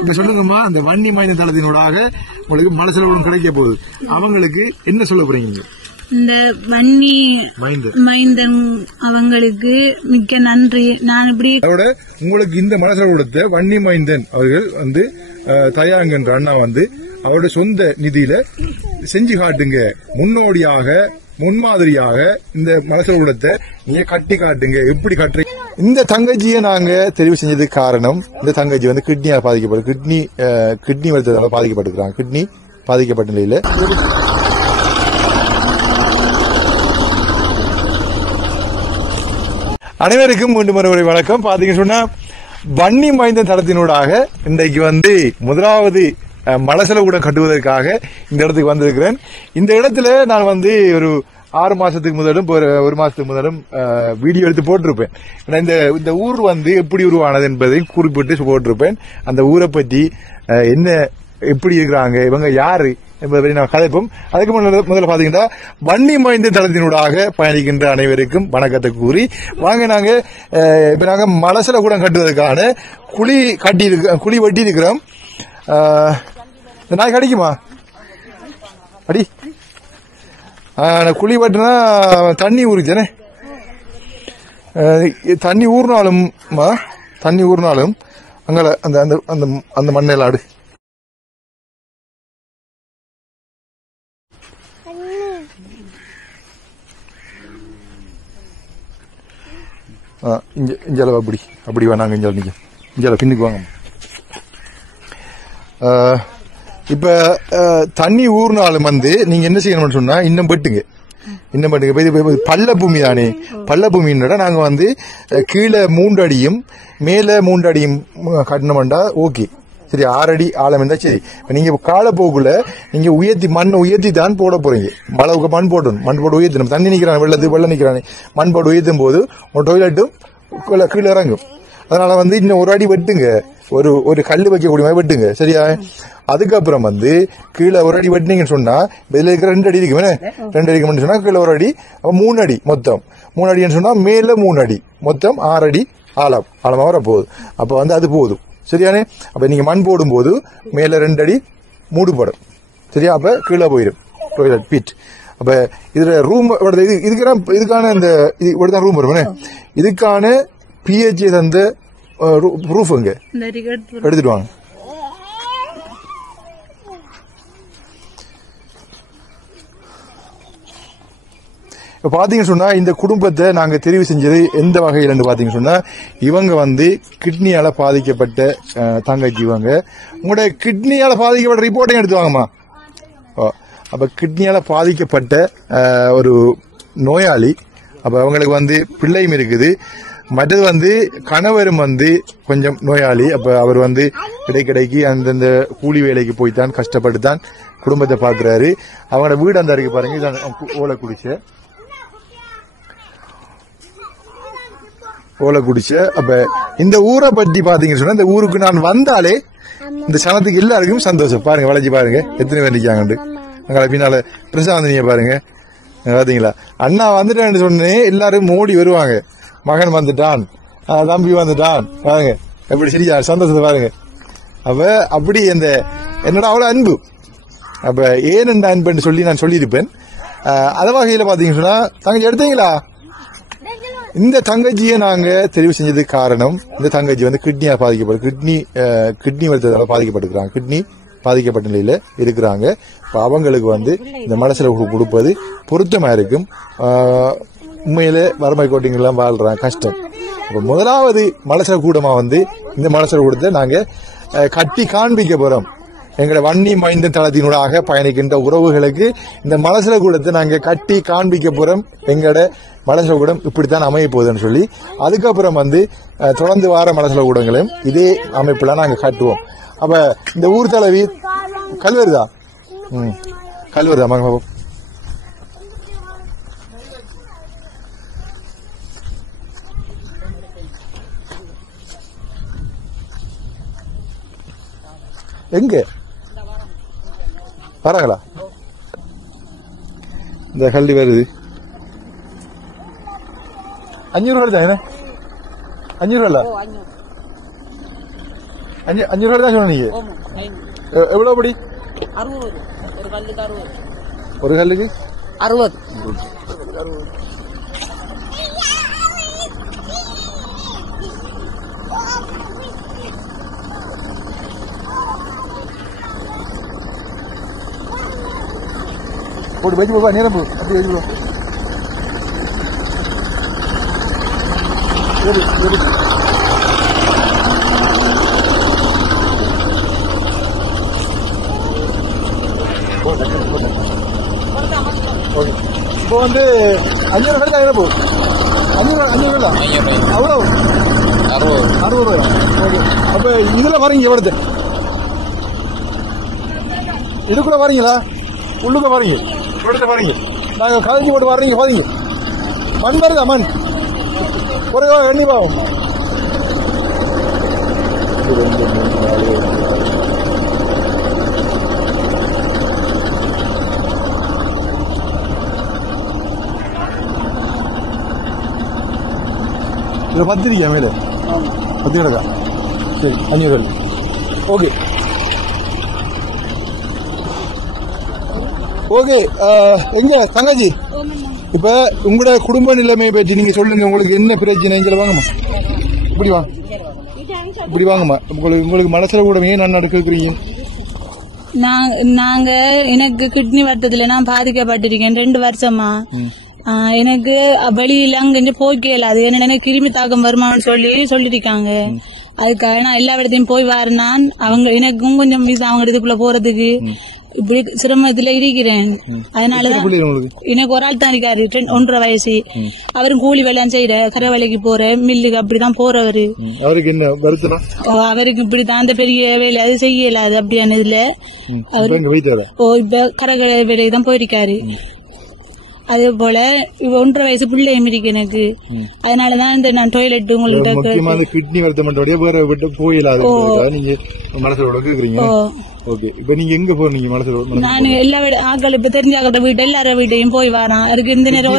இப்ப சொல்லுங்கம்மா, அந்த வன்னி மைந்த தளத்தினூடாக உங்களுக்கு மலசலகுடம் கிடைக்க போகுது, அவங்களுக்கு என்ன சொல்ல போறீங்க? இந்த வன்னி மைந்தன் அவங்களுக்கு மிக்க நன்றி. நான் இப்படி உங்களுக்கு இந்த மலசலகுடத்தை வன்னி மைந்தன் அவர்கள் வந்து தயாங்கன்ற அண்ணா வந்து அவருடைய சொந்த நிதியில செஞ்சு காட்டுங்க, முன்னோடியாக முன்மாதிரியாக இந்த மலசலகுடத்தை நீங்க கட்டி காட்டுங்க, எப்படி கட்டுறீங்க. இந்த தங்கச்சியை நாங்க தெரிவு செஞ்சதுக்கு காரணம், இந்த தங்கச்சி வந்து கிட்னியால் பாதிக்கப்பட்டு கிட்னி வருத்தத்தால பாதிக்கப்பட்டிருக்காங்க. கிட்னி பாதிக்கப்பட்ட நிலையில அனைவருக்கும் மீண்டும் ஒரு வணக்கம். பாத்தீங்கன்னு சொன்னா வன்னி மைந்த தளத்தினூடாக இன்றைக்கு வந்து முதலாவது மலசலகுடம் கட்டுவதற்காக இந்த இடத்துக்கு வந்திருக்கிறேன். இந்த இடத்துல நான் வந்து ஒரு 6 மாசத்துக்கு முதலும் 1 மாசத்துக்கு முதலும் வீடியோ எடுத்து போட்டிருப்பேன். இந்த ஊர் வந்து எப்படி உருவானது என்பதையும் குறிப்பிட்டு போட்டிருப்பேன். அந்த ஊரை பற்றி என்ன எப்படி இருக்கிறாங்க, இவங்க யாரு என்பதை நான் கதைப்போம். அதுக்கு முதல்ல பாத்தீங்கன்னா வன்னி மைந்த தளத்தினூடாக பயணிக்கின்ற அனைவருக்கும் வணக்கத்தை கூறி வாங்க. நாங்க இப்ப நாங்க மலசலகுடம் கட்டுவதற்கான குழி வெட்டி இருக்கிறோம். இந்த நாய் கிடைக்குமா? அடி குழி வெட்டினா தண்ணி ஊறிச்சானே, தண்ணி ஊர்னாலும் அங்க அந்த மண்ணில் ஆடு இஞ்சளவு அப்படி வேணாங்க. இஞ்சல பின்னுக்கு வாங்க. இப்ப தண்ணி ஊர்னாலும் வந்து நீங்க என்ன செய்யணும்னு சொன்னா இன்னும் பட்டுங்க. பள்ள பூமி தானே, பள்ள பூமியோட நாங்க வந்து கீழே 3 அடியும் மேல 3 அடியும் கட்டணம்டா ஓகே, சரி 6 அடி ஆழம் இருந்தா சரி. நீங்க காலப்போக்குள்ள நீங்க மண்ணை உயர்த்தி தான் போட போறீங்க. மழவுக்கு மண் போட்டு உயர்த்தணும். தண்ணி நிக்கிறான், வெள்ளம் நிக்கிறானே, மண் போட்டு உயர்த்தும் போது உங்க டொய்லெட்டும் கீழே இறங்கும். அதனால வந்து இன்னும் 1 அடி வெட்டுங்க, ஒரு கல் வைக்கக்கூடிய மாதிரி வெட்டுங்க, சரியா? அதுக்கப்புறம் வந்து கீழே 1 அடி வெட்டினீங்கன்னு சொன்னா இதுல இருக்கிற 2 அடி இருக்குமே, 2 அடிக்கு சொன்னா கீழே 1 அடி, அப்ப 3 அடி மொத்தம். 3 அடின்னு சொன்னா மேல 3 அடி மொத்தம் 6 அடி ஆழமா வர போகுது. அப்ப வந்து அது போதும், சரியானே? அப்ப நீங்க மண் போடும் போது மேல 2 அடி மூடுபடும், சரியா? அப்ப கீழே போயிடும் டொய்லெட் பிட். அப்ப இதுல ரூம் இதுக்கான இந்த இவ்வளவுதான் ரூம் வரும். இதுக்கான பிஹெச் தந்த ப்ரூஃப் இங்க எடுத்துட்டு வாங்க. இப்ப பாத்தீங்கன்னு சொன்னா இந்த குடும்பத்தை நாங்க தெரிவு செஞ்சது எந்த வகையில் பாத்தீங்கன்னு சொன்னா, இவங்க வந்து கிட்னியால பாதிக்கப்பட்ட தங்கச்சி. இவங்க உங்களுடைய கிட்னியால பாதிக்கப்பட்ட ரிப்போர்ட்டையும் எடுத்து வாங்கம்மா. அப்ப கிட்னியால பாதிக்கப்பட்ட ஒரு நோயாளி. அப்ப அவங்களுக்கு வந்து பிள்ளையும் இருக்குது. மற்றது வந்து கணவரும் வந்து கொஞ்சம் நோயாளி. அப்ப அவர் வந்து இடைக்கிடைக்கு அந்தந்த கூலி வேலைக்கு போய்தான் கஷ்டப்பட்டு தான் குடும்பத்தை பாக்குறாரு. அவங்களோட வீடு அந்த இருக்கு பாருங்க, இதான் ஓலை குடிச்ச. அப்ப இந்த ஊரை பற்றி பாத்தீங்கன்னு சொன்னா, இந்த ஊருக்கு நான் வந்தாலே இந்த சனத்துக்கு எல்லாருக்கும் சந்தோஷம். பாருங்க, வளைச்சு பாருங்க எத்தனை பேர் நிக்காங்க. அங்கே பின்னால பிரசாந்தினிய பாருங்க, பாத்தீங்களா? அண்ணா வந்துட்டேன்னு சொன்னேன், எல்லாரும் ஓடி வருவாங்க. மகன் வந்துட்டான், தம்பி வந்துட்டான், பாருங்க எப்படி சரியா சந்தோஷத்தை பாருங்க. அப்ப அப்படி இந்த என்னோட அவ்வளவு அன்பு. அப்ப ஏன் இந்த அன்புன்னு சொல்லி நான் சொல்லியிருப்பேன். அத வகையில பாத்தீங்கன்னு சொன்னா, தங்கச்சி எடுத்தீங்களா? இந்த தங்கச்சியை நாங்க தெரிவு செஞ்சதுக்கு காரணம், இந்த தங்கச்சி வந்து கிட்னியால் கிட்னி வருத்தத்தால பாதிக்கப்பட்டிருக்காங்க. கிட்னி பாதிக்கப்பட்ட நிலையில இருக்கிறாங்க. அவங்களுக்கு வந்து இந்த மலசலகுடம் கொடுப்பது பொருத்தமா இருக்கும். உண்மையில வறுமை கோட்டிங்கெல்லாம் வாழ்றாங்க, கஷ்டம். இப்ப முதலாவது மலசலகூடமா வந்து இந்த மலசலகூடத்தை நாங்க கட்டி காண்பிக்க போறோம். எங்களை வன்னி மைந்த தளத்தினூடாக பயணிக்கின்ற உறவுகளுக்கு இந்த மலசலகூடத்தை நாங்க கட்டி காண்பிக்க போறோம். எங்களோட மலசலகூடம் இப்படித்தான் அமைய போகுதுன்னு சொல்லி, அதுக்கப்புறம் வந்து தொடர்ந்து வார மலசலகூடங்களையும் இதே அமைப்புல நாங்க காட்டுவோம். அப்ப இந்த ஊர் தலைவி கல்வருதா? கல்வருதா மகன் எங்க வராங்களா? இந்த கல்வி வருது 500 ரூபாய் தானே? 500 ரூபாய் 500 ரூபாய் தான் சொன்னீங்க. எவ்வளவு படி? 60. ஒரு கல்லுக்கு 60. ஒரு கல்லுக்கு 60. போட்டு வச்சு போவா நேரம் போ அப்படி வச்சு போ. இப்போ வந்து 500 ரூபாய் தான் போகும். 500 அவ்வளோ 60 ரூபாய். அப்ப இதுல வரீங்க எவ்வளவு? இதுக்குள்ள வரீங்களா? உள்ளுக்க வரீங்க? இவ்வளவு வரீங்க? நாங்க கலைஞ்சி போட்டு வர்றீங்க பாருங்க. மண் வருதா? மண் குறைவா எண்ணிப்பாகும். இது 10 இருக்கியா மேல? 10 கிடக்கா? சரி 500. Okay okay. எங்க தங்கச்சி இப்ப உங்களோட குடும்ப நிலைமையை பற்றி நீங்க சொல்லுங்க. உங்களுக்கு என்ன பிரச்சனை? இங்க வாங்கம்மா, இப்படி வாங்க, இப்படி வாங்கம்மா. உங்களுக்கு மனசுல கூட நான் நடக்கிறீங்க. நாங்க எனக்கு கிட்னி வட்டத்துல நான் பாதிக்கப்பட்டிருக்கேன் 2 வருஷமா. எனக்கு வெளியில அங்க போய்க்கல. அது என்ன கிருமி தாக்கம் வருமானு சொல்லிருக்காங்க. அதுக்காக நான் எல்லா இடத்தையும் போய் வரேன். அவங்க எனக்கும் கொஞ்சம் அவங்க இதுக்குள்ள போறதுக்கு இப்படி சிரமத்துல இருக்கிறேன். அதனாலதான் எனக்கு ஒரு ஆள் தான் இருக்காரு 1.5 வயசு. அவரும் கூலி வேலையும் செய்யற, கரை வேலைக்கு போற, மில்லுக்கு அப்படிதான் போறவரு. அவருக்கு என்ன வருத்தம்? அவருக்கு இப்படிதான் அந்த பெரிய வேலை அது செய்யல. அது அப்படியான இதுல அவரு இப்ப கரை வேலைக்கு தான் போயிருக்காரு. அதே போல 1.5 வயசு பிள்ளையும் இருக்கு எனக்கு. அதனாலதான் இந்த நான் டாய்லெட் உங்களுக்கு கிட்னி வருத்தம் வேற விட்டு போயிடாது நீங்க மனசோட கேக்குறீங்க. ஓகே. இப்ப நீங்க எங்க போறீங்க மனசோட? நான் எல்லா ஆக்கள் இப்ப தெரிஞ்சாக்கிட்ட வீட்டு எல்லாரும் வீட்டையும் போய் வரான். அதுக்கு இந்த நேரம்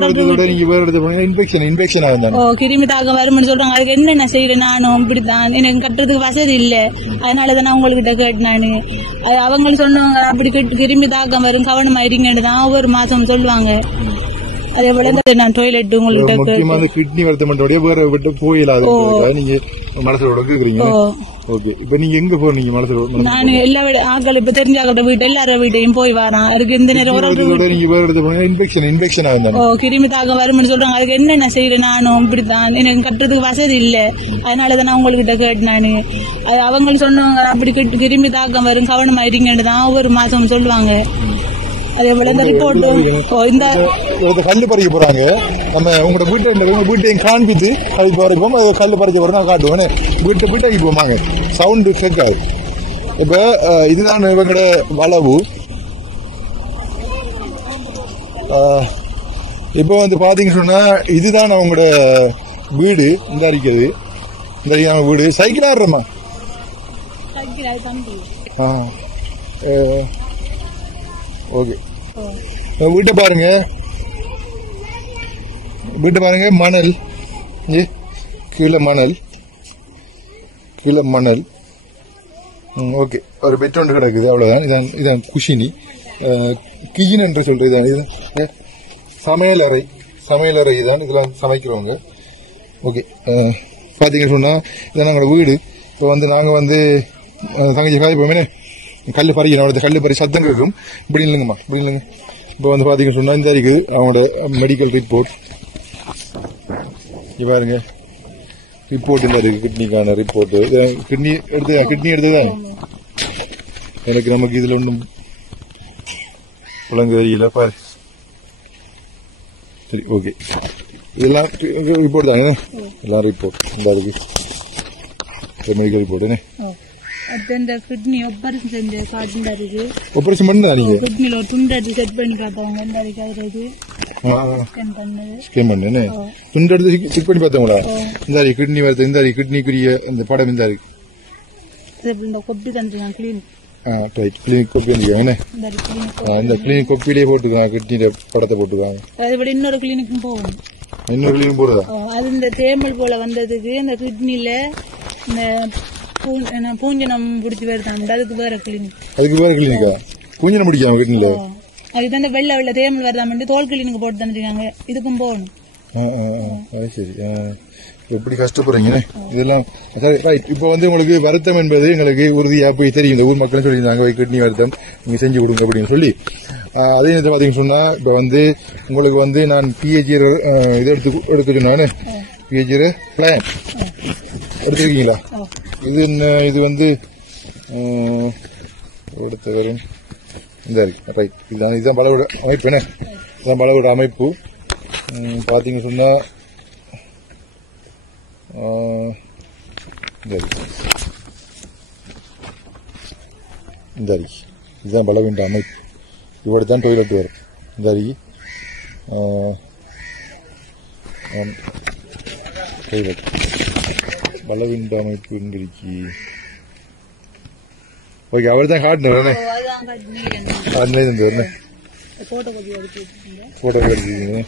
நீங்க வேற இடத்துல போனீங்க இன்ஃபெக்ஷன் ஆகுது. கிருமி தாக்கம் வரும்னு சொல்றாங்க. அதுக்கு என்னென்ன செய்யறேன்? நானும் இப்படித்தான், எனக்கு கட்டுறதுக்கு வசதி இல்ல. அதனாலதான் நான் உங்ககிட்ட கேட்டேன். அவங்க சொன்னவங்க அப்படி கிருமி தாக்கம் வரும், கவனமா இருங்கன்னு தான் ஒவ்வொரு மாசம் சொல்லுவாங்க. அதே போல நான் டாய்லெட் உங்களுக்கு கிட்னி வருத்தம் வேற விட்டு போயிடாது நீங்க மனசோட கேக்குறீங்க. ஓகே. இப்ப நீங்க எங்க போறீங்க மனசோட? நான் எல்லா ஆக்கள் இப்ப தெரிஞ்சாக்கிட்ட வீட்டு எல்லாரும் வீட்டையும் போய் வரான். அதுக்கு இந்த நேரம் நீங்க வேற இடத்துல போனீங்க இன்ஃபெக்ஷன் ஆகுது. கிருமி தாக்கம் வரும்னு சொல்றாங்க. அதுக்கு என்னென்ன செய்யறேன்? நானும் இப்படித்தான், எனக்கு கட்டுறதுக்கு வசதி இல்ல. அதனாலதான் நான் உங்ககிட்ட கேட்டேன். அவங்க சொன்னவங்க அப்படி கிருமி தாக்கம் வரும், கவனமா இருங்கன்னு தான் ஒவ்வொரு மாசம் சொல்லுவாங்க. அதே போல இந்த ரிப்போர்ட் இந்த கல்லு பறிக்க போறாங்க. நம்ம உங்களோட வீட்டையும் காண்பித்து கல் பறிப்போம். கல்லு பறிக்க போறோம் நான் காட்டுவோம். வீட்டைக்கு போமாங்க சவுண்டு செக் ஆகுது. இப்ப இதுதான் இவங்களோட வளவு. இப்ப வந்து பாத்தீங்கன்னு சொன்னா இதுதான் அவங்களோட வீடு. இந்த அறிக்கிறது இந்த வீடு. சைக்கிள் ஆடுறமா? ஓகே. வீட்டை பாருங்க, மணல் கீழே மணல். ஓகே. ஒரு பெட் ஒன்று கிடக்குது, அவ்வளவுதான். இதான் குஷினி கிச்சன் என்று சொல்றது. இதுதான் சமையலறை தான். இதெல்லாம் சமைக்கிறவங்க. ஓகே. பாத்தீங்கன்னு சொன்னா இதான் நாங்களோட வீடு. இப்போ வந்து நாங்க வந்து தங்கச்சி காய்ப்போமே கல்லு பறிக்கணும். கல்லு பறி சத்தம் கேட்கும். இப்படி இல்லைங்கம்மா, இப்படி இல்லைங்க. இப்போ வந்து பாத்தீங்கன்னு சொன்னா இந்த இருக்குது அவங்களோட மெடிக்கல் ரிப்போர்ட். பாருங்க ரிப்போர்ட் இந்த இருக்கு, கிட்னிக்கான ரிப்போர்ட். கிட்னி எடுத்ததுதான் எனக்கு. நமக்கு இதுல ஒன்றும் விளங்கு தெரியல பாரு. சரி ஓகே. இதெல்லாம் ரிப்போர்ட் தானே? எல்லாம் ரிப்போர்ட் இந்த இருக்கு, மெடிக்கல் ரிப்போர்ட். கிட்னி ஆபரேஷன் செஞ்ச கார்டு இருக்கு. ஆபரேஷன் பண்ணா நீங்க கிட்னில ஒரு துண்டு எடுத்து செட் பண்ணி பார்த்தவங்க இந்த இருக்கு. ஸ்கேன் பண்ணு துண்டு எடுத்து செக் பண்ணி பார்த்தவங்களா? இந்த கிட்னி வருது, இந்த கிட்னிக்குரிய இந்த படம் இந்த இருக்கு. இந்த கொப்பி தந்துருக்காங்க கிளினிக். கிளினிக் கொப்பி வந்துருக்காங்க. இந்த கிளினிக் கொப்பிலேயே போட்டுக்காங்க, கிட்னியோட படத்தை போட்டுக்காங்க. அதுபடி இன்னொரு கிளினிக்கும் போகணும். இன்னொரு கிளினிக் போறதா? அது இந்த தேமல் போல வந்ததுக்கு இந்த கிட்னில இந்த பூஞ்சனம் பிடிச்சி வருதான் அதுக்கு வேற கிளினிக். அதுக்கு வேற கிளினிக்கா? பூஞ்சனம் பிடிக்காம வீட்டுல அதுக்கு அந்த வெள்ள தேமல் வருதாம தோல் கிளினிக் போட்டு தந்துருக்காங்க. இதுக்கும் போகணும். சரி, எப்படி கஷ்டப்படுறீங்க இதெல்லாம். இப்ப உங்களுக்கு வருத்தம் என்பது எங்களுக்கு உறுதியா போய் தெரியும். இந்த ஊர் மக்கள் சொல்லியிருந்தாங்க கிட்னி வருத்தம் நீங்க செஞ்சு கொடுங்க அப்படின்னு சொல்லி. அதே நேரத்தில் பாத்தீங்கன்னு சொன்னா இப்ப உங்களுக்கு நான் பிஹெச்சி இது எடுக்க சொன்னானே, பிஹெச்சி பிளான் எடுத்துருக்கீங்களா? இது எடுத்த வரும் இந்த இருக்கு. ரைட், இதுதான் பலவோட அமைப்பு. என்ன இதுதான் பலவோட அமைப்பு. பாத்தீங்க சொன்னா இந்த இதுதான் பலவீன அமைப்பு. இவ்வளவுதான் டாய்லெட் வரும். இந்த டாய்லெட் பலவீன அமைப்பு எங்கிருச்சு. ஓகே, அவர் தான் காட்டினு போட்டோ எடுத்துக்கீங்க.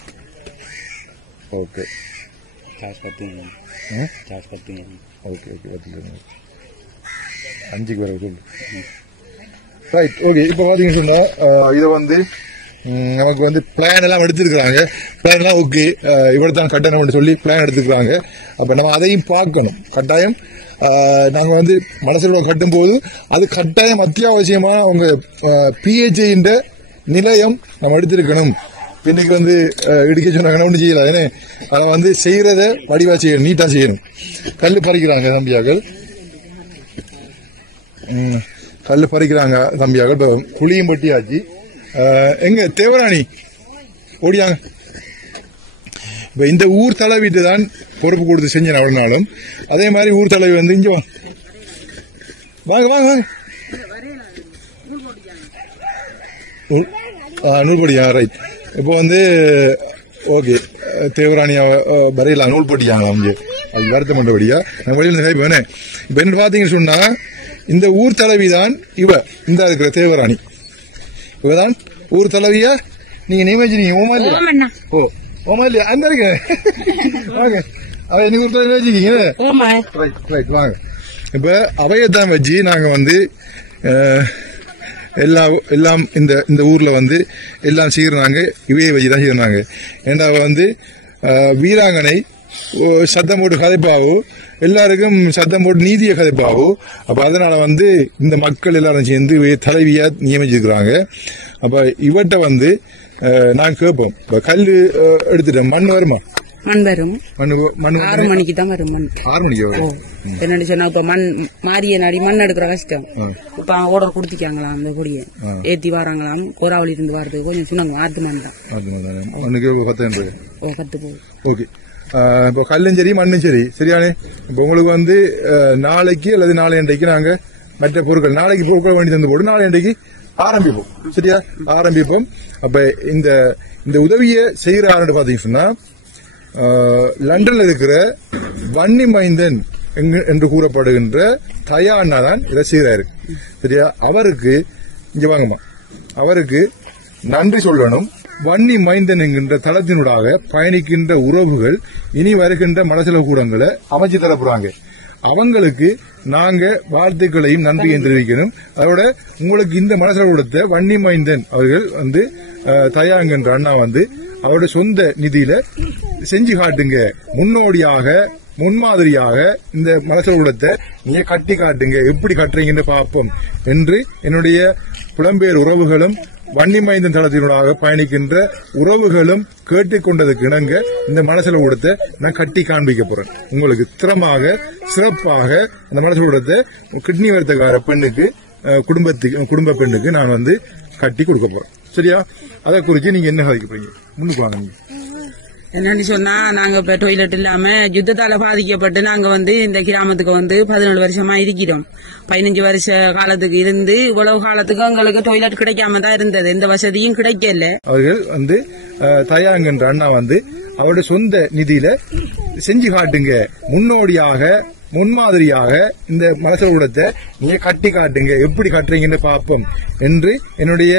ஓகே ஓகே பார்த்துக்கோங்க. 5 பேர் சொல்லு. Right, okay. இப்போ பார்த்தீங்கன்னு சொன்னால் இதை நமக்கு பிளான் எல்லாம் எடுத்துருக்குறாங்க. பிளான் எல்லாம் ஓகே, இவ்வளோ தான் கட்டணம்னு சொல்லி பிளான் எடுத்துக்கிறாங்க. அப்போ நம்ம அதையும் பார்க்கணும். கட்டாயம் நாங்கள் மனசில் கட்டும்போது அது கட்டாயம் அத்தியாவசியமான அவங்க பிஹெச்ஐன்ற நிலையம் நம்ம எடுத்திருக்கணும். பின்னைக்கு இடிக்க சொன்னாங்கன்னா ஒன்றும் செய்யலாம். ஏன்னா அதை செய்யறத வடிவா செய்யணும், நீட்டா செய்யணும். கல் பறிக்கிறாங்க தம்பியாக்கள், கல் பறிக்கிறாங்க தம்பியாக்கள். இப்போ புளியும் பட்டியாச்சு. எங்க தேவராணி ஓடியாங்க. இப்ப இந்த ஊர் தலைவிட்டு தான் பொறுப்பு கொடுத்து செஞ்சேன் அவ்வளவு நாளும். அதே மாதிரி ஊர் தலைவி இங்க வாங்க வாங்க வாங்க நூல்படியா. ரைட், இப்போ ஓகே தேவராணி வரையலாம் நூல் போட்டியாங்க. அவங்க அது வருத்தம் பண்றபடியா நான் வெளியில கைப்பேன். இப்ப என்ன பாத்தீங்கன்னு சொன்னா இந்த ஊர் தலைவி தான் இந்த இருக்கிற தேவராணி. இவதான் ஊர் தலைவியா நீங்க நியமிச்சிருக்கீங்க. ஓமா இல்லையா? ஓமா இல்லையா? அந்த இருக்க வாங்க, அவை நீங்க ஊர் தலைவி வச்சுக்கீங்க. ரைட், வாங்க. இப்ப அவையத்தான் வச்சு நாங்க எல்லாம் இந்த ஊர்ல எல்லாம் செய்யறாங்க. இவையை வச்சுதான் செய்யறாங்க. ஏன்னா வீராங்கனை சத்தம் போட்டு கதைப்பாவோ, எல்லாருக்கும் சத்தம் போட்டு நீதியை கதைப்பாவோ. அப்ப அதனால இந்த மக்கள் எல்லாரும் சேர்ந்து தலைவியா நியமிச்சிருக்கிறாங்க. அப்ப இவட்ட நான் கேட்போம், கல்லு எடுத்துட்டேன், மண் வருமா? மண் வரும். 6 மணிக்கு தான் வரும். மண் 6 மணிக்கு வரும். என்னன்னு சொன்னா இப்ப மண் மாறிய நாடி மண் எடுக்கிற கஷ்டம். இப்ப ஆர்டர் கொடுத்திக்காங்களாம், அந்த கொடியை ஏத்தி வராங்களாம். கோராவளி இருந்து வர்றதுக்கு கொஞ்சம் சொன்னாங்க. 6 மணி தான். 10 போகும். ஓகே, இப்போ கல்லும் சரி மண்ணும் சரி சரியானே. இப்போ உங்களுக்கு நாளைக்கு அல்லது நாளைக்கு நாங்க மற்ற பொருட்கள் நாளைக்கு பொருட்கள் வேண்டி தந்து போட்டு நாளைக்கு ஆரம்பிப்போம். சரியா, ஆரம்பிப்போம். அப்ப இந்த உதவியை செய்யறாருன்னு பாத்தீங்கன்னா லண்டன்ல இருக்கிற வன்னி மைந்தன் என்று கூறப்படுகின்ற தயா அண்ணா தான் இதை செய்யறாரு. சரியா, அவருக்கு இங்க வாங்கம்மா, அவருக்கு நன்றி சொல்லணும். வன்னி மைந்தன் என்கின்ற தளத்தினூடாக பயணிக்கின்ற உறவுகள் இனி வருகின்ற மனசெலவு கூடங்களை அமைச்சு தரப்படுறாங்க. அவங்களுக்கு நாங்க வாழ்த்துக்களையும் நன்றியையும் தெரிவிக்கணும். அதோட உங்களுக்கு இந்த மனசெலவு கூடத்தை வன்னி மைந்தன் அவர்கள் தயாங்கின்ற அண்ணா அவரோட சொந்த நிதியில செஞ்சு காட்டுங்க, முன்னோடியாக முன்மாதிரியாக இந்த மனசெலவு கூடத்தை நீங்க கட்டி காட்டுங்க, எப்படி கட்டுறீங்கன்னு பார்ப்போம் என்று என்னுடைய புலம்பெயர் உறவுகளும் வன்னிமைந்தன் தளத்தினூடாக பயணிக்கின்ற உறவுகளும் கேட்டுக்கொண்டதுக்கு இணங்க இந்த மனசெலவு கூடத்தை நான் கட்டி காண்பிக்க போறேன். உங்களுக்கு திறமாக சிறப்பாக இந்த மனசெலவு கூடத்தை கிட்னி வருத்தக்கார பெண்ணுக்கு குடும்ப பெண்ணுக்கு நான் கட்டி கொடுக்க போறேன். சரியா, அதை குறித்து நீங்க என்ன சாதிக்க போறீங்க? முன்னுக்கு வாங்க. என்னன்னு சொன்னா நாங்க இப்ப டொய்லெட் இல்லாம யுத்தத்தால பாதிக்கப்பட்டு நாங்க இந்த கிராமத்துக்கு 17 வருஷமா இருக்கிறோம். 15 வருஷ காலத்துக்கு இருந்து இவ்வளவு காலத்துக்கு எங்களுக்கு டொய்லெட் கிடைக்காம தான் இருந்தது. எந்த வசதியும் கிடைக்கல. அவர்கள் தயாங்கன்ற அண்ணா அவருடைய சொந்த நிதியில செஞ்சு காட்டுங்க, முன்னோடியாக முன்மாதிரியாக இந்த மனசெலவு கூடத்தை நீங்க கட்டி காட்டுங்க, எப்படி கட்டுறீங்கன்னு பார்ப்போம் என்று என்னுடைய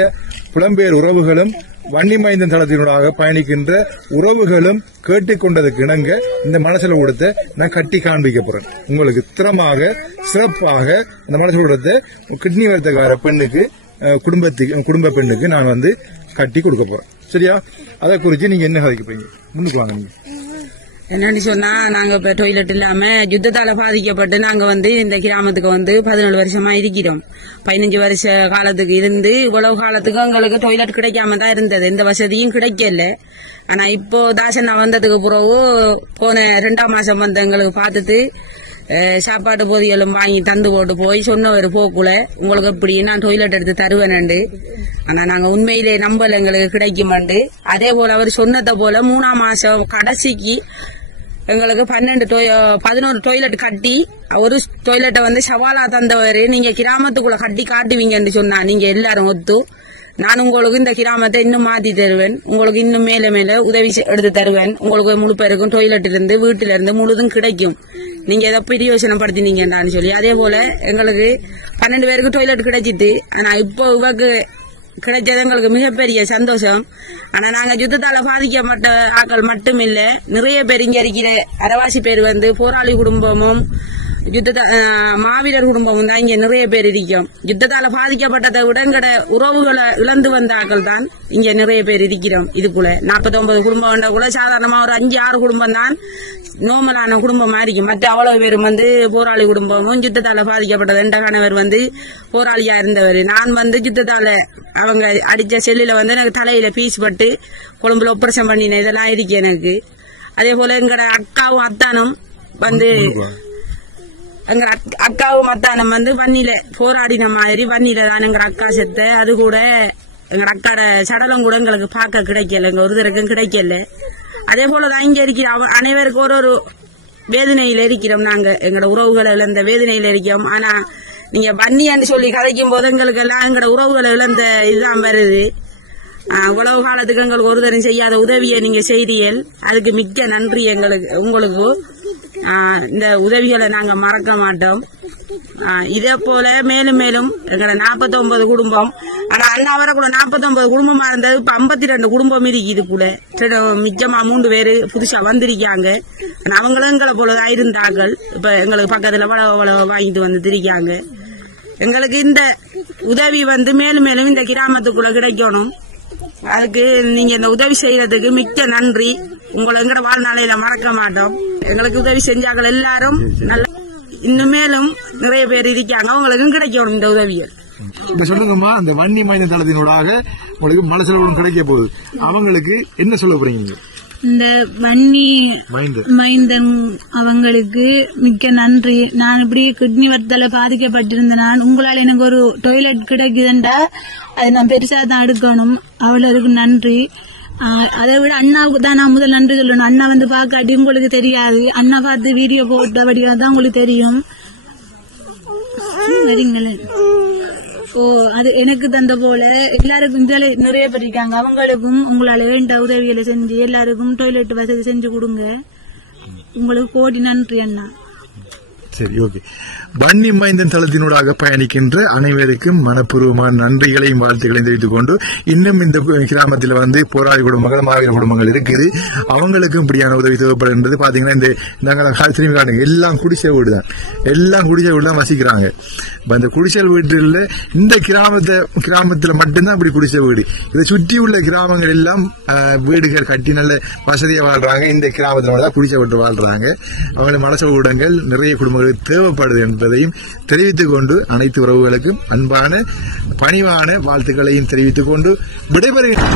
புலம்பெயர் உறவுகளும் வன்னி மைந்தன் தளத்தினூடாக பயணிக்கின்ற உறவுகளும் கேட்டுக்கொண்டதுக்கு இணங்க இந்த மனசுல கூடத்தை நான் கட்டி காண்பிக்க போறேன். உங்களுக்கு திறமாக சிறப்பாக இந்த மனசுல கூடத்தை கிட்னி வருத்தக்கார பெண்ணுக்கு குடும்ப பெண்ணுக்கு நான் வந்து கட்டி கொடுக்க போறேன். சரியா? அதை குறித்து நீங்க என்ன கதைக்க போறீங்க? முன்னுக்கு வாங்க. நீங்க என்னன்னு சொன்னா, நாங்க இப்ப டொய்லெட் இல்லாம யுத்தத்தால பாதிக்கப்பட்டு நாங்க வந்து இந்த கிராமத்துக்கு வந்து 17 வருஷமா இருக்கிறோம். 15 வருஷ காலத்துக்கு இருந்து இவ்வளவு காலத்துக்கு எங்களுக்கு டொய்லெட் கிடைக்காம தான் இருந்தது. எந்த வசதியும் கிடைக்கல. ஆனா இப்போ தாசனா வந்ததுக்கு பிறகு போன 2ஆம் மாசம் வந்து எங்களுக்கு பார்த்துட்டு சாப்பாட்டு பொதிகளும் வாங்கி தந்து போட்டு போய் சொன்னவர் போக்குல உங்களுக்கு எப்படி நான் டொய்லெட் எடுத்து தருவேன். ஆனா நாங்க உண்மையிலே நம்பல எங்களுக்கு கிடைக்குமாண்டு. அதே போல அவர் சொன்னதை போல 3ஆம் மாசம் கடைசிக்கு எங்களுக்கு 11 டொய்லெட் கட்டி ஒரு டொய்லெட்டை வந்து சவாலா தந்தவர். நீங்க கிராமத்துக்குள்ள கட்டி காட்டுவீங்கன்னு சொன்னா நீங்க எல்லாரும் ஒத்து நான் உங்களுக்கு இந்த கிராமத்தை இன்னும் மாத்தி தருவேன். உங்களுக்கு இன்னும் மேல மேல உதவி எடுத்து தருவேன். உங்களுக்கு முழு பேருக்கும் டொய்லெட் இருந்து வீட்டுல இருந்து முழுதும் கிடைக்கும். நீங்க எதை பிரயோசனப்படுத்தினீங்கன்னு சொல்லி அதே போல எங்களுக்கு 12 பேருக்கு டொய்லெட் கிடைச்சிட்டு. ஆனா இப்போ இவக்கு கிடைச்சது எங்களுக்கு மிகப்பெரிய சந்தோஷம். ஆனா நாங்க யுத்தத்தால பாதிக்கப்பட்ட ஆட்கள் மட்டும் இல்ல, நிறைய பேர் இங்க இருக்கிற அரவாசி பேர் வந்து போராளி குடும்பமும் மாவீரர் குடும்பமும் தான் இங்க நிறைய பேர் இருக்கோம். யுத்தத்தால பாதிக்கப்பட்டதை விட எங்கட உறவுகளை இழந்து வந்த ஆக்கள் தான் இங்க நிறைய பேர் இருக்கிறோம். இதுக்குள்ள 49 குடும்பம் கூட சாதாரணமா ஒரு 5-6 குடும்பம் தான் நோமலான குடும்பமா இருக்கும். மற்ற அவ்வளவு பேரும் வந்து போராளி குடும்பமும் யுத்தத்தால பாதிக்கப்பட்டது. என்ற கணவர் வந்து போராளியா இருந்தவர். நான் வந்து யுத்தத்தால அவங்க அடிச்ச செல்லுல வந்து எனக்கு தலையில பீஸ் பட்டு கொழும்புல ஆபரேஷன் பண்ணின இதெல்லாம் இருக்கு எனக்கு. அதே போல எங்கட அக்காவும் அத்தானும் வந்து எங்க அக்காவும் அத்தானம் வந்து வன்னில போராடின மாதிரி வன்னில தான் எங்க அக்கா செத்த. அது கூட எங்க அக்காட சடலம் கூட எங்களுக்கு பார்க்க கிடைக்கல, எங்க ஒருத்தருக்கும் கிடைக்கல. அதே போலதான் இங்க இருக்கிற அனைவருக்கும் ஒரு வேதனையில இருக்கிறோம். நாங்க எங்களோட உறவுகளை இழந்த வேதனையில இருக்கோம். ஆனா நீங்க வன்னியான்னு சொல்லி கதைக்கும் போது எங்களுக்கு எல்லாம் எங்களோட உறவுகளை இழந்த இதுதான் வருது. உலக காலத்துக்கு எங்களுக்கு ஒருத்தரும் செய்யாத உதவியை நீங்க செய்தீர்கள். அதுக்கு மிக்க நன்றி உங்களுக்கு. இந்த உதவிகளை நாங்க மறக்க மாட்டோம். இதே போல மேலும் மேலும் எங்களை 49 குடும்பம். ஆனா அண்ணா வரக்குள்ள 49 குடும்பமா இருந்தது. இப்ப 52 குடும்பம் இருக்கு. இதுக்குள்ள மிச்சமா 3 பேரு புதுசா வந்திருக்காங்க. அவங்களும் எங்களை போலதான் இருந்தார்கள். இப்ப எங்களுக்கு பக்கத்துல வளவு வாங்கிட்டு வந்து திரிக்காங்க. எங்களுக்கு இந்த உதவி வந்து மேலும் மேலும் இந்த கிராமத்துக்குள்ள கிடைக்கணும். அதுக்கு நீங்க இந்த உதவி செய்யறதுக்கு மிக்க நன்றி. உங்களை எங்கட வாழ்நாளையில மறக்க மாட்டோம். எங்களுக்கு உதவி செஞ்சார்கள் எல்லாரும் நல்ல இன்னும் மேலும் நிறைய பேர் இருக்காங்க. அவங்களுக்கும் கிடைக்கணும் இந்த உதவிகள். இப்ப சொல்லுங்கம்மா, அந்த வன்னி மைந்தன் தளத்தினூடாக உங்களுக்கு மனசுல கிடைக்க போகுது, அவங்களுக்கு என்ன சொல்ல போறீங்க? இந்த வன்னி மைந்தன் அவங்களுக்கு மிக்க நன்றி. நான் இப்படி கிட்னி வருத்தல பாதிக்கப்பட்டிருந்தேன். உங்களால எனக்கு ஒரு டொய்லெட் கிடைக்குதுண்டா அதை நான் பெருசா தான் எடுக்கணும். அவளுக்கு நன்றி. அதை விட அண்ணாவுக்கு தான் நான் முதல் நன்றி சொல்லணும். அண்ணா வந்து பாக்காட்டி உங்களுக்கு தெரியாது. அண்ணா பார்த்து வீடியோ போட்டபடியா தான் உங்களுக்கு தெரியும். அது எனக்கு தந்த போல எல்லாருக்கும் நிறைய பேர் இருக்காங்க. அவங்களுக்கும் உங்களால வேண்ட உதவிகளை செஞ்சு எல்லாருக்கும் டொய்லெட் வசதி செஞ்சு கொடுங்க. உங்களுக்கு கோடி நன்றி அண்ணா. சரி, ஓகே. வன்னி மைந்தன் தளத்தினூடாக பயணிக்கின்ற அனைவருக்கும் மனப்பூர்வமான நன்றிகளையும் வாழ்த்துக்களையும் தெரிவித்துக் கொண்டு, இன்னும் இந்த கிராமத்தில் வந்து போராளி குடும்பங்கள் மாவீர குடும்பங்கள் இருக்குது. அவங்களுக்கும் இப்படியான உதவி தேவைப்படுகின்றது. பாத்தீங்கன்னா இந்த திரும்பி காட்டுங்க, எல்லாம் குடிசை வீடு தான். எல்லாம் குடிசை வீடு தான் வசிக்கிறாங்க. அந்த குடிசை வீட்டில் இந்த கிராமத்துல மட்டும்தான் இப்படி குடிசை வீடு. இதை சுற்றி உள்ள கிராமங்கள் எல்லாம் வீடுகள் கட்டி நல்ல வசதியா வாழ்றாங்க. இந்த கிராமத்துல தான் குடிசை விட்டு வாழ்றாங்க. அவங்கள மனசு ஊடகங்கள் நிறைய குடும்பங்களுக்கு தேவைப்படுது என்பதையும் தெரிவித்துக் கொண்டு, அனைத்து உறவுகளுக்கும் அன்பான பணிவான வாழ்த்துக்களையும் தெரிவித்துக் கொண்டு விடைபெறுகிறேன்.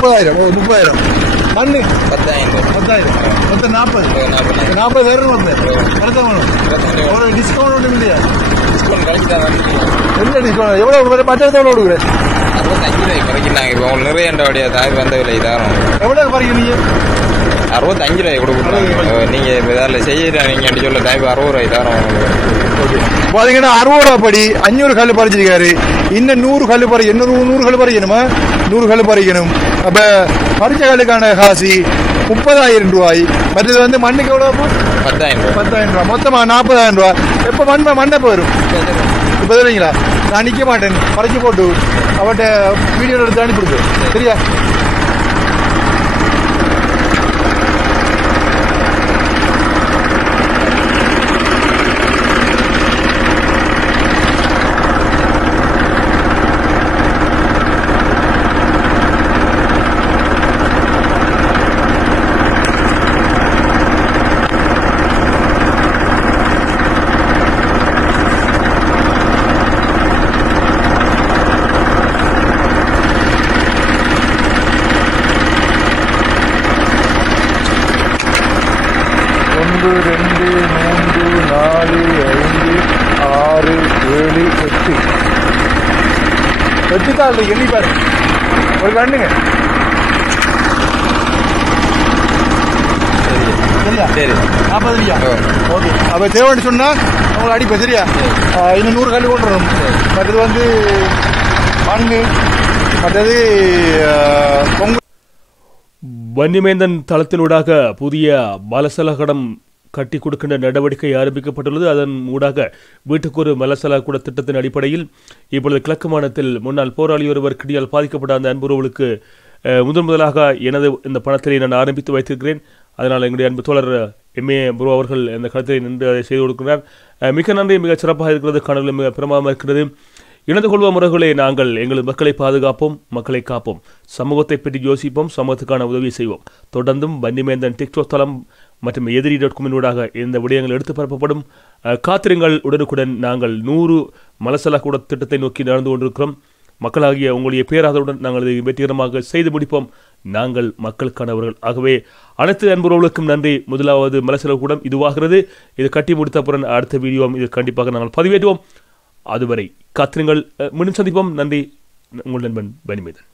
$30,000 மண்ணு 10,000 மொத்தம் 40,000 வந்து ஒரு டிஸ்கவுண்ட் ஒன்றும் இல்லையா? என்ன டிஸ்கவுண்ட்? எவ்வளவு பட்ஜெட் எவ்வளவு கொடுக்குறேன்? 65 ரூபாய் குறைக்கிறாங்க. நிறைய தாய் வந்த விலை தாரம். எவ்வளவு குறைக்கிறீங்க? 65 ரூபாய் கொடுக்குறாங்க. நீங்க இதில் செய்யறீங்க சொல்ல தாய் 60 ரூபாய் தாரம். பாத்தீங்கன்னா 60 ரூபா படி 500 கல்லு பறிச்சிருக்காரு. இன்னும் 100 கல்லு இன்னும் 100 கல்லு பறிக்கணுமா? 100 கல்லு பறிக்கணும். அப்ப பறிச்ச கல்லுக்கான காசு 30,000 ரூபாய். மற்றது வந்து மண்ணுக்கு எவ்வளவு? 10,000 10,000 ரூபாய். மொத்தமா 40,000 ரூபாய். எப்ப மண்ணை போயிரும்? இப்ப தெரியுங்களா? நான் நிக்க மாட்டேன், பறிச்சு போட்டு அவட்ட வீடியோ எடுத்து அனுப்பிடுது. சரியா? எண்ணி பாருங்க ஒரு கண்ணுங்க. சரி 40,000. ஓகே. அப்ப தேவைன்னு சொன்னா உங்களுக்கு அடிப்பேன். சரியா? இன்னும் 100 கல் கொண்டு வரணும். மற்றது வந்து மண்ணு, மற்றது வன்னிமேந்தன் தளத்தினூடாக புதிய மலசலகடம் கட்டி கொடுக்கின்ற நடவடிக்கை ஆரம்பிக்கப்பட்டுள்ளது. அதன் ஊடாக வீட்டுக்கு ஒரு மலசல கூட திட்டத்தின் அடிப்படையில் இப்பொழுது கிழக்கு மாநிலத்தில் முன்னாள் போராளி ஒருவர் கிடியால் பாதிக்கப்பட்ட அந்த அன்புறவுகளுக்கு முதலாக எனது இந்த பணத்திலே நான் ஆரம்பித்து வைத்திருக்கிறேன். அதனால் எங்களுடைய அன்பு தோழர் எம்ஏ புரோ அவர்கள் இந்த களத்தில் நின்று அதை செய்து கொடுக்கிறார். மிக நன்றி. மிக சிறப்பாக இருக்கிறது. காணொலி மிக பிரமாதமாக இருக்கிறது. இணைந்து கொள்வோம் முறைகளே. நாங்கள் எங்கள் மக்களை பாதுகாப்போம், மக்களை காப்போம், சமூகத்தை பற்றி யோசிப்போம், சமூகத்துக்கான உதவி செய்வோம். தொடர்ந்தும் வன்னிமேந்தன் டிக்டாக் தளம் மற்றும் எதிரி.com இந்த விடயங்கள் எடுத்து பரப்பப்படும். காத்திருங்கள். உடனுக்குடன் நாங்கள் 100 மலசல கூட திட்டத்தை நோக்கி நடந்து கொண்டிருக்கிறோம். மக்களாகிய உங்களுடைய பேராதருடன் நாங்கள் இதை வெற்றிகரமாக செய்து முடிப்போம். நாங்கள் மக்களுக்கானவர்கள். ஆகவே அனைத்து அன்புறவுகளுக்கும் நன்றி. முதலாவது மலசல கூடம் இதுவாகிறது. இது கட்டி முடித்த பிறகு அடுத்த வீடியோ இது கண்டிப்பாக நாங்கள் பதிவேற்றுவோம். அதுவரை காத்திருங்கள். மீண்டும் சந்திப்போம். நன்றி. உங்கள் நண்பன் வன்னிமேந்தன்.